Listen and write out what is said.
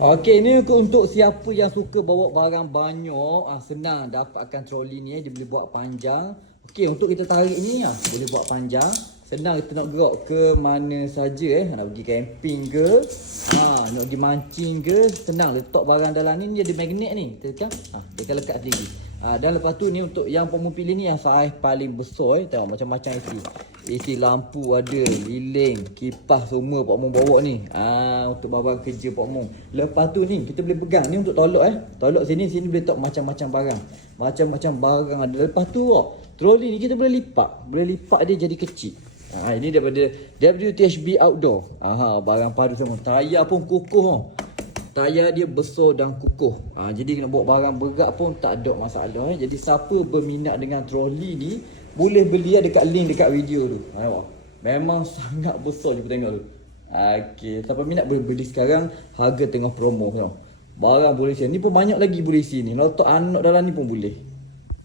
Okey, ni untuk siapa yang suka bawa barang banyak, senang dapatkan troli ni, dia boleh buat panjang. Okey, untuk kita tarik ni boleh buat panjang. Senang kita nak gerak ke mana saja nak pergi camping ke, nak pergi mancing ke, senang letak barang dalam ni, dia ada magnet ni. Tekan, dia akan lekat sendiri. Dan lepas tu ni untuk yang Pak Mu pilih ni yang saiz paling besar tengok macam-macam isi lampu ada, lilin, kipas semua Pak Mu bawa ni. Untuk barang kerja Pak Mu. Lepas tu ni kita boleh pegang ni untuk tolak Tolak sini boleh letak macam-macam barang. Macam-macam barang ada. Lepas tu troli ni kita boleh lipat dia jadi kecil. Ini daripada WTHB Outdoor. Barang padu semua. Tayar pun kukuh. Tayar dia besar dan kukuh. Jadi nak bawa barang berat pun tak ada masalah. Jadi siapa berminat dengan troli ni boleh beli dekat link dekat video tu. Memang sangat besar je tengok tu. Okey, siapa minat boleh beli sekarang, harga tengah promo tau. Barang boleh isi. Ni pun banyak lagi boleh isi ni. Letak anak dalam ni pun boleh.